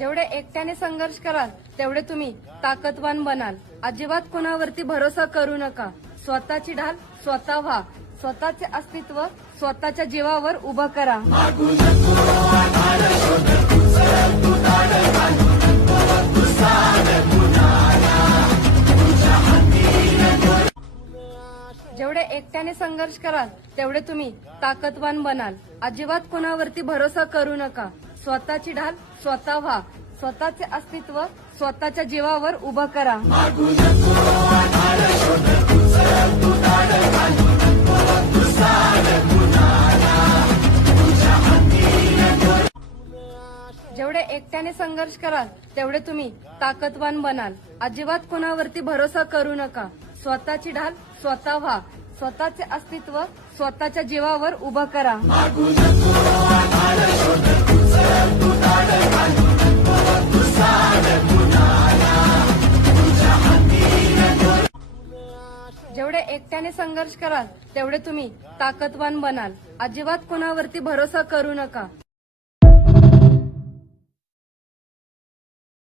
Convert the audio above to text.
जेवढे एकट्याने संघर्ष कराल तेवढे तुम्ही ताकदवान बनाल। अजिबात कोणावरती भरोसा करू नका। स्वतःची ढाल स्वतः व्हा। स्वतःचे अस्तित्व स्वतःच्या जीवावर उभं करा। जेवढे एकट्याने संघर्ष कराल तेवढे तुम्ही ताकदवान बनाल। अजिबात कोणावरती भरोसा करू नका। स्वतःची ढाल स्वतः व्हा। स्वतःचे अस्तित्व स्वतःच्या जीवावर उभं करा। जेवढे एकट्याने संघर्ष कराल तेवढे तुम्ही ताकदवान बनाल। अजिबात कोणावरती भरोसा करू नका। स्वतःची ढाल स्वतः व्हा। स्वतःचे अस्तित्व स्वतःच्या जीवावर उभं करा। जेवढे एकट्याने संघर्ष कराल तेवढे तुम्ही ताकदवान बनाल। अजिबात कोणावरती भरोसा करू नका।